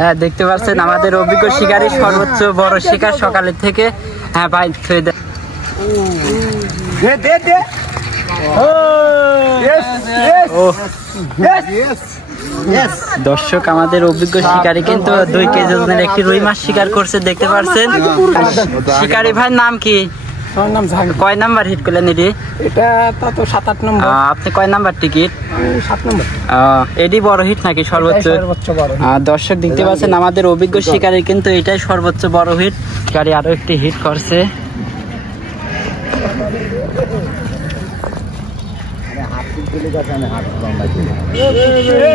হ্যাঁ দেখতে পাচ্ছেন আমাদের অভিজ্ঞ শিকারী সর্বোচ্চ বড় শিকার সকালের থেকে। হ্যাঁ ভাই দর্শক আমাদের অভিজ্ঞ শিকারী কিন্তু 2 কেজি ওজনের একটি রুই মাছ শিকার করছে দেখতে পাচ্ছেন। শিকারী ভাইয়ের নাম কি? কয় নাম্বার হিট করলেন এটি? এটা তো 7-8 নম্বর। আপনি কয় নাম্বার টিকিট? 7 নম্বর। এটি বড় হিট নাকি সর্বোচ্চ? দর্শক দেখতে পাচ্ছেন আমাদের অভিজ্ঞ শিকারী কিন্তু এটাই সর্বোচ্চ বড় হিট। শিকারী আরো একটি হিট করছে।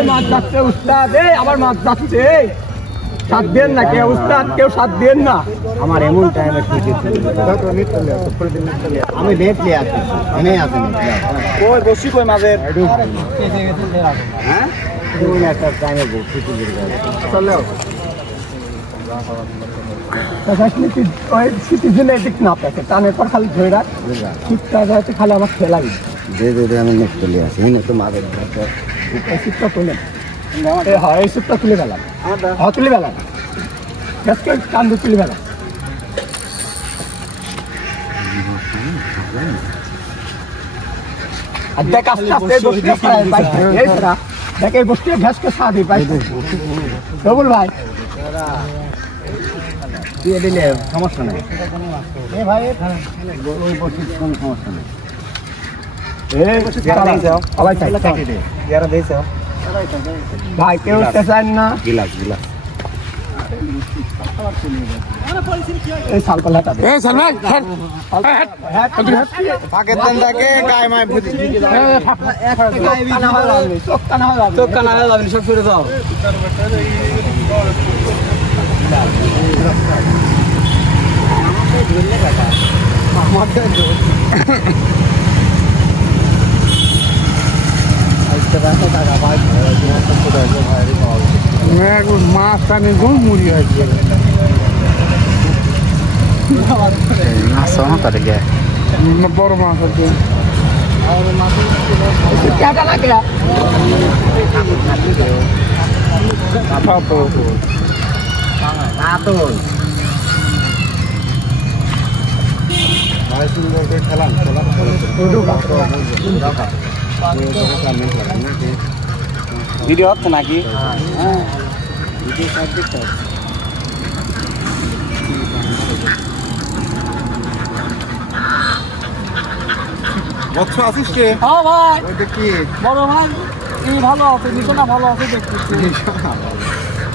মাছ যাচ্ছে উস্তাদ, আবার মাছ যাচ্ছে, সাত দেন না কেউ উস্তাদ, কেউ সাত দেন না। আমার এমন টাইমে আমি নেট নিয়ে আসছি, এনে আসেন কই বসি কই মাঝে হ্যাঁ একটা টাইমে বসি চলো টানের পর খালি ধরে শীতটা যাতে খালি আমার খেলাই আমি নেট চলে আসি তো মাঝে শীতটা তুলে হয় এই শীতটা তুলে পেলাম তুলে পেলাম কান্দু তুলে পেলাম দেখ আস্তে আস্তে দেখ এই বসতে ঘাসকে সাদি পাই ডবল ভাই দিয়ে দিলে সমস্যা নেই ভাই ওই বসে কোনো সমস্যা নেই ভাই কেউ চান না গিলাস গিলাস এই সালপালাটা এই সালমান সব করে দাও মাছ টানে গো মুড়ি হয়েছে বড় মাছ আছে ভিডিও হচ্ছে নাকি আসিস কে ভাই কি বড় ভাই ভালো আছে নিশানা ভালো আছে দেখতেছি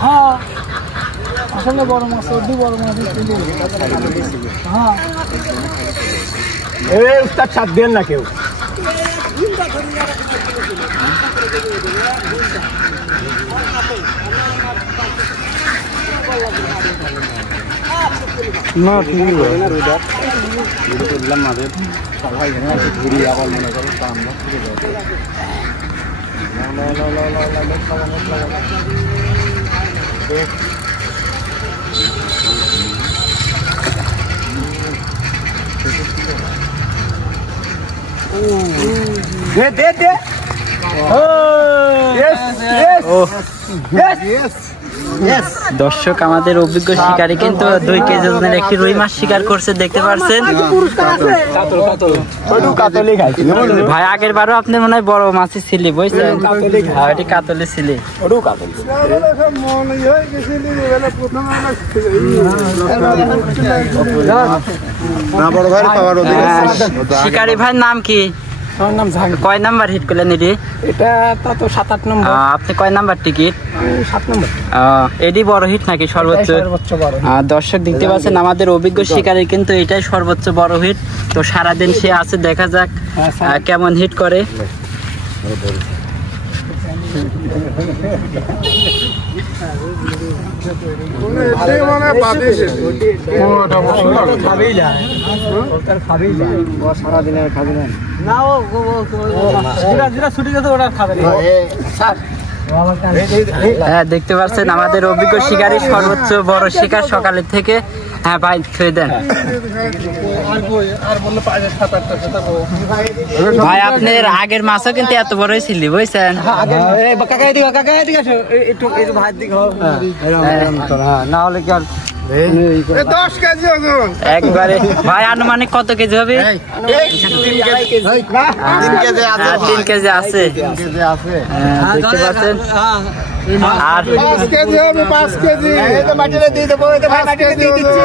হ্যাঁ আসলে বড় মাছ বড় মাছ হ্যাঁ এই উস্তাদ সাত দেন না কেউ না ঠিক আছে মাঝে সবাই ঘুরি আবার মনে করো দর্শক আমাদের অভিজ্ঞ শিকারী কিন্তু 2 কেজি ওজনের একটি রুই মাছ শিকার করছে দেখতে পাচ্ছেন। ভাই আগের বারও আপনি মনে হয় বড় মাছই ছিলি বুঝছেন, এটি কাতলে ছিলি। শিকারী ভাইয়ের নাম কি? কয় নাম্বার হিট করলেন এটি? এটা তো 7-8 নম্বর। আপনি কয় নাম্বার টিকিট? 7 নম্বর। এটি বড় হিট নাকি সর্বোচ্চ? দর্শক দেখতে পাচ্ছেন আমাদের অভিজ্ঞ শিকারী কিন্তু এটাই সর্বোচ্চ বড় হিট। তো সারাদিন সে আছে, দেখা যাক কেমন হিট করে। সারাদিনের খাবি না হ্যাঁ দেখতে পাচ্ছেন আমাদের অভিজ্ঞ শিকারী সর্বোচ্চ বড় শিকার সকালের থেকে। হ্যাঁ ভাই থুয়ে দেন। ভাই আপনার আগের মাছও কিন্তু এত বড়ই ছিল বুঝছেন। না হলে কি আর 10 কেজি ওজন একবারে ভাই আনুমানিক কত কেজি হবে? 3 কেজি আছে। দেখতে পাচ্ছেন আর 5 কেজি হবে 5 কেজি এই তো মাটিতে দিয়ে দেবো এই তো ভাই মাটিতে দিয়ে দিচ্ছি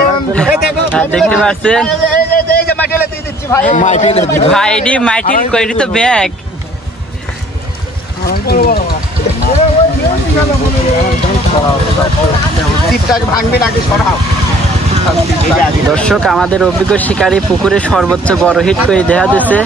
এই দেখো দেখতে পাচ্ছেন এই যে মাটিতে দিয়ে দিচ্ছি ভাই ভাই এডি মাইটিল কইরি তো ব্যাগ টিপটাকে ভাঙবে নাকি সরাও। দর্শক আমাদের অভিজ্ঞ শিকারী পুকুরে সর্বোচ্চ বড় হিট করে দেখা দিচ্ছে।